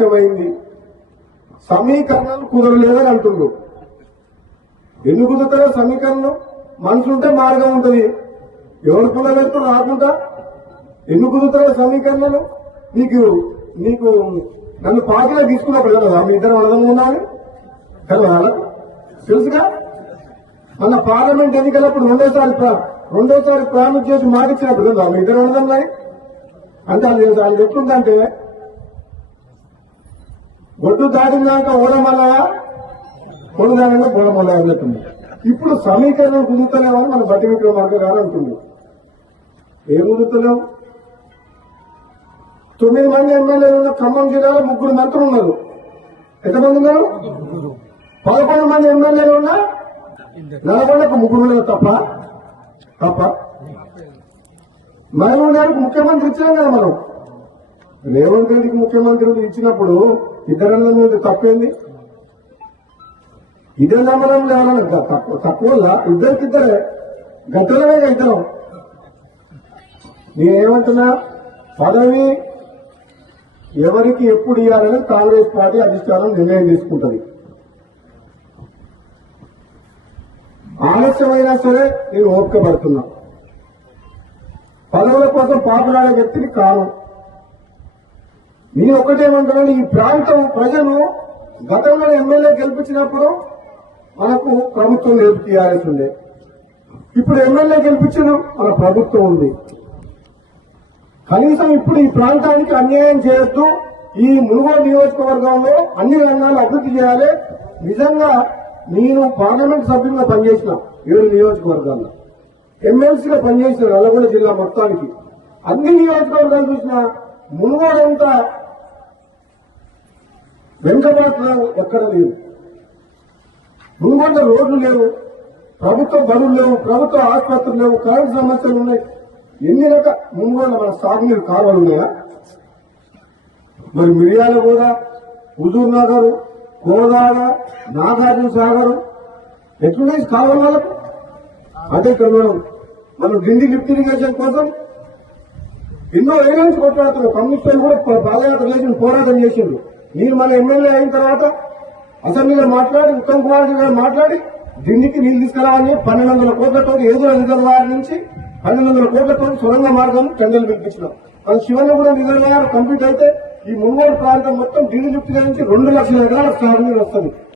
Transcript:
ఆలస్యమైంది. సమీకరణాలు కుదరలేదని అంటుండ్రు. ఎందుకు కుదురుతారో సమీకరణం? మనసుంటే మార్గం ఉంటుంది. ఎవరు కుదరలేదు రాకుండా ఎందుకు కుదురుతారో సమీకరణలు? నీకు నీకు నన్ను పాకిలా తీసుకున్నప్పుడు కదా మీ ఇద్దరు అర్థం ఉండాలి? కదా తెలుసుగా? మన పార్లమెంట్ ఎన్నికలప్పుడు రెండోసారి రెండోసారి ప్రారంభం చేసి మాటిచ్చినప్పుడు కదా మీ ఇద్దరు అడగన్నాయి అంటే అది అది ఎట్లుందంటే ఒడ్డు దాటినాక ఓడమల్లయా పొడు దానిగా అని అన్నట్టుంది ఇప్పుడు సమీకరణం కుదురుతలేమని మన బట్టి విక్రమార్క గారు అంటుంది ఏం కుదురుతలేం తొమ్మిది మంది ఎమ్మెల్యేలు ఉన్న ఖమ్మం జిల్లాలో ముగ్గురు మంత్రులు ఉన్నారు. ఎంతమంది ఉన్నారు? పదకొండు మంది ఎమ్మెల్యేలు ఉన్నా నల్గొండకు ముగ్గురు ఉన్నారు తప్ప. తప్ప. మహబూబ్ గారికి ముఖ్యమంత్రి ఇచ్చినాం కదా మనం. రేవంత్ రెడ్డికి ముఖ్యమంత్రి ఇచ్చినప్పుడు ఇతరుల మీద తప్పేంది? ఇదే నమ్మడం లేవాలని తక్కువ తక్కువ ఇద్దరికిద్దరే గట్టలమే ఇద్దరం నేనేమంటున్నా పదవి ఎవరికి ఎప్పుడు ఇవ్వాలని కాంగ్రెస్ పార్టీ అధిష్టానం నిర్ణయం తీసుకుంటుంది. ఆలస్యమైనా సరే నేను ఓపిక పడుతున్నా పదవుల కోసం పాపులాడే వ్యక్తిని కాను నేను ఒక్కటేమంటున్నాను ఈ ప్రాంతం ప్రజలు గతంలో ఎమ్మెల్యే గెలిపించినప్పుడు మనకు ప్రభుత్వం లేదు టీఆర్ఎస్ ఉండే ఇప్పుడు ఎమ్మెల్యే గెలిపించిన మన ప్రభుత్వం ఉంది. కనీసం ఇప్పుడు ఈ ప్రాంతానికి అన్యాయం చేయొద్దు ఈ మునుగోడు నియోజకవర్గంలో అన్ని రంగాలు అభివృద్ధి చేయాలి. నిజంగా నేను పార్లమెంట్ సభ్యులుగా పనిచేసిన ఏడు నియోజకవర్గాల్లో ఎమ్మెల్సీగా పనిచేసిన నల్గొండ జిల్లా మొత్తానికి అన్ని నియోజకవర్గాలు చూసిన మునుగోడంతా వెనుకబాట్లు ఎక్కడ లేవు. మునుగోడ రోడ్లు లేవు. ప్రభుత్వ బరువులు లేవు. ప్రభుత్వ ఆసుపత్రులు లేవు. కరెంటు సమస్యలు ఉన్నాయి. ఎన్ని రకాల మునుగోడ మన సాగునీరు కాలువలు ఉన్నాయా? మరి మిరియాల కూడా హుజూర్ నగర్ కోదాడ నాగార్జున సాగర్ ఎట్లున్నాయి కావాలి వాళ్ళకు అంటే ఇక్కడ మనం మనం గిండి లిఫ్ట్ ఇరిగేషన్ కోసం ఎన్నో ఏరియన్స్ నుంచి కొట్లాడుతున్నాం కమ్యూనిస్టులు కూడా పాదయాత్ర చేసి పోరాటం చేసిండ్రు. మీరు మన ఎమ్మెల్యే అయిన తర్వాత అసెంబ్లీలో మాట్లాడి ఉత్తమ్ కుమార్ గారు మాట్లాడి దిండికి నీళ్ళు తీసుకురావాలని పన్నెండు వందల కోట్లతో ఏదో రిజర్వాయర్ నుంచి పన్నెండు వందల కోట్లతో సొరంగ మార్గం టెండర్లు పిలిపించినాం. మన శివనగూడెం రిజర్వాయర్ కంప్లీట్ అయితే ఈ ముంగోడు ప్రాంతం మొత్తం దిండి లిఫ్ట్ నుంచి రెండు లక్షల ఎకరాల సాగునీరు వస్తుంది.